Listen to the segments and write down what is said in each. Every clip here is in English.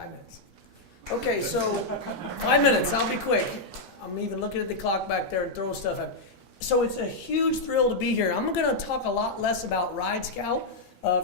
5 minutes. Okay, so 5 minutes, I'll be quick. I'm even looking at the clock back there and throwing stuff at. So it's a huge thrill to be here. I'm going to talk a lot less about Ridescout.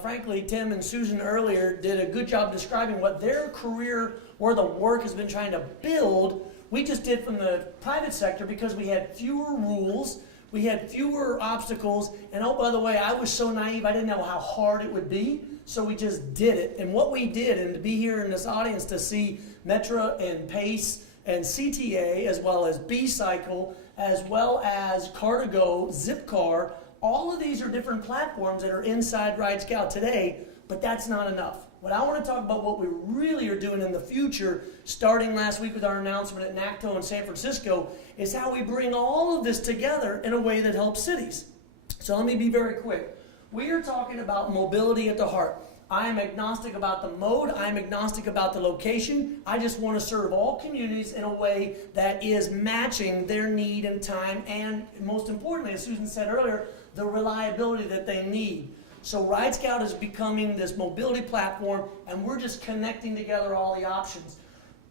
Frankly, Tim and Susan earlier did a good job describing what their career, where the work has been trying to build. We just did from the private sector because we had fewer rules, we had fewer obstacles, and oh, by the way, I was so naive, I didn't know how hard it would be, so we just did it. And what we did, and to be here in this audience to see Metra and Pace and CTA, as well as B-Cycle, as well as Car2Go, Zipcar, all of these are different platforms that are inside Ridescout today, but that's not enough. What I want to talk about what we really are doing in the future, starting last week with our announcement at NACTO in San Francisco, is how we bring all of this together in a way that helps cities. So let me be very quick. We are talking about mobility at the heart. I am agnostic about the mode. I am agnostic about the location. I just want to serve all communities in a way that is matching their need and time, and most importantly, as Susan said earlier, the reliability that they need. So Ridescout is becoming this mobility platform, and we're just connecting together all the options.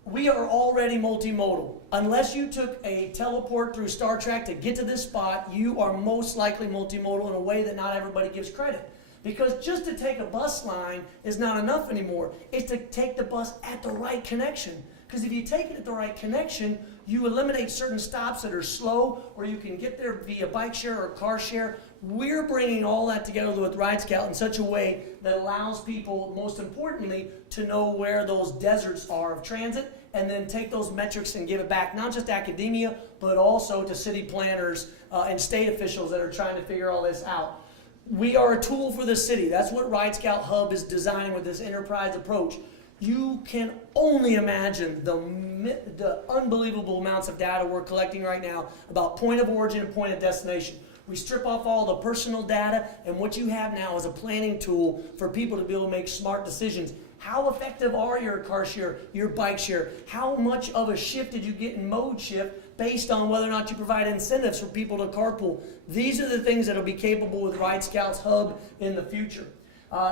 We are already multimodal. Unless you took a teleport through Star Trek to get to this spot, you are most likely multimodal in a way that not everybody gives credit. Because just to take a bus line is not enough anymore. It's to take the bus at the right connection. Because if you take it at the right connection, you eliminate certain stops that are slow, or you can get there via bike share or car share. We're bringing all that together with Ridescout in such a way that allows people, most importantly, to know where those deserts are of transit, and then take those metrics and give it back, not just academia, but also to city planners and state officials that are trying to figure all this out. We are a tool for the city. That's what Ridescout Hub is designing with this enterprise approach. You can only imagine the unbelievable amounts of data we're collecting right now about point of origin and point of destination. We strip off all the personal data, and what you have now is a planning tool for people to be able to make smart decisions. How effective are your car share, your bike share? How much of a shift did you get in mode shift based on whether or not you provide incentives for people to carpool? These are the things that will be capable with Ridescout's Hub in the future.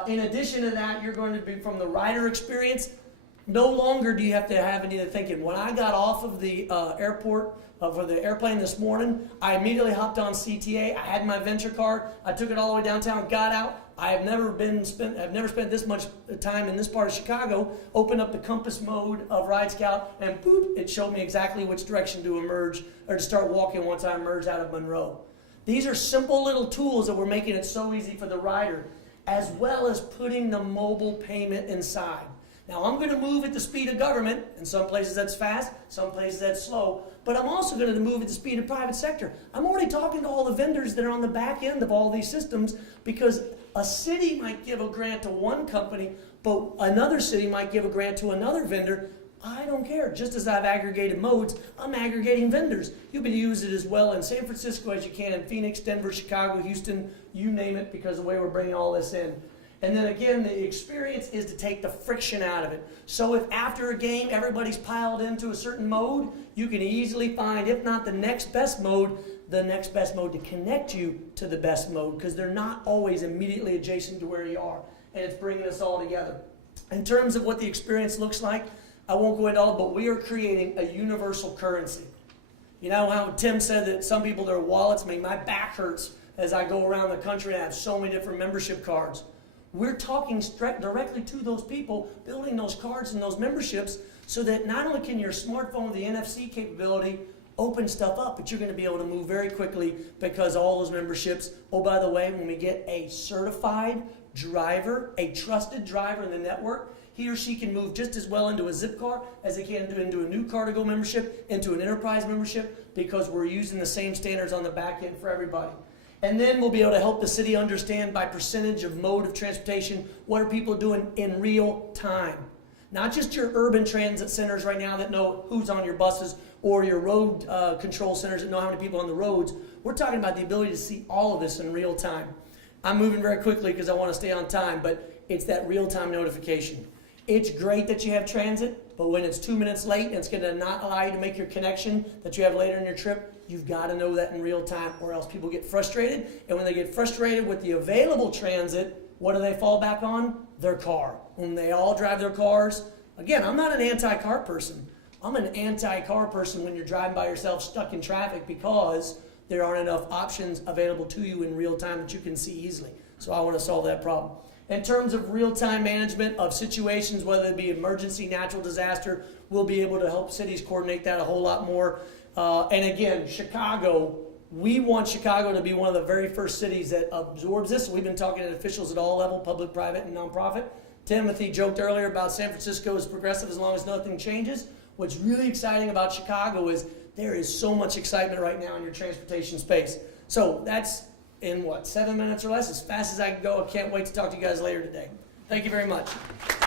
In addition to that, you're going to be from the rider experience. No longer do you have to have any of the thinking. When I got off of the airport, for the airplane this morning, I immediately hopped on CTA. I had my venture card. I took it all the way downtown, got out. I've never spent this much time in this part of Chicago. Opened up the compass mode of Ridescout, and boop, it showed me exactly which direction to emerge or to start walking once I emerged out of Monroe. These are simple little tools that we're making it so easy for the rider, as well as putting the mobile payment inside. Now, I'm going to move at the speed of government. In some places that's fast, some places that's slow. But I'm also going to move at the speed of private sector. I'm already talking to all the vendors that are on the back end of all these systems, because a city might give a grant to one company, but another city might give a grant to another vendor. I don't care. Just as I've aggregated modes, I'm aggregating vendors. You can use it as well in San Francisco as you can in Phoenix, Denver, Chicago, Houston, you name it, because of the way we're bringing all this in. And then again, the experience is to take the friction out of it. So if after a game everybody's piled into a certain mode, you can easily find, if not the next best mode to connect you to the best mode, because they're not always immediately adjacent to where you are. And it's bringing us all together. In terms of what the experience looks like, I won't go into all, but we are creating a universal currency. You know how Tim said that some people, their wallets, my back hurts as I go around the country and I have so many different membership cards. We're talking directly to those people, building those cards and those memberships, so that not only can your smartphone with the NFC capability open stuff up, but you're going to be able to move very quickly, because all those memberships, oh, by the way, when we get a certified driver, a trusted driver in the network, he or she can move just as well into a Zipcar as they can into a new Car2Go membership, into an enterprise membership, because we're using the same standards on the back end for everybody. And then we'll be able to help the city understand by percentage of mode of transportation, what are people doing in real time. Not just your urban transit centers right now that know who's on your buses, or your road control centers that know how many people are on the roads. We're talking about the ability to see all of this in real time. I'm moving very quickly because I want to stay on time, but it's that real-time notification. It's great that you have transit, but when it's 2 minutes late and it's going to not allow you to make your connection that you have later in your trip, you've got to know that in real time, or else people get frustrated. And when they get frustrated with the available transit, what do they fall back on? Their car. When they all drive their cars, Again, I'm not an anti-car person. I'm an anti-car person when you're driving by yourself stuck in traffic because there aren't enough options available to you in real time that you can see easily. So I want to solve that problem. In terms of real-time management of situations, whether it be emergency, natural disaster, we'll be able to help cities coordinate that a whole lot more. And again, Chicago, we want Chicago to be one of the very first cities that absorbs this. We've been talking to officials at all levels, public, private, and nonprofit. Timothy joked earlier about San Francisco is progressive as long as nothing changes. What's really exciting about Chicago is there is so much excitement right now in your transportation space. So that's in 7 minutes or less, as fast as I can go. I can't wait to talk to you guys later today. Thank you very much.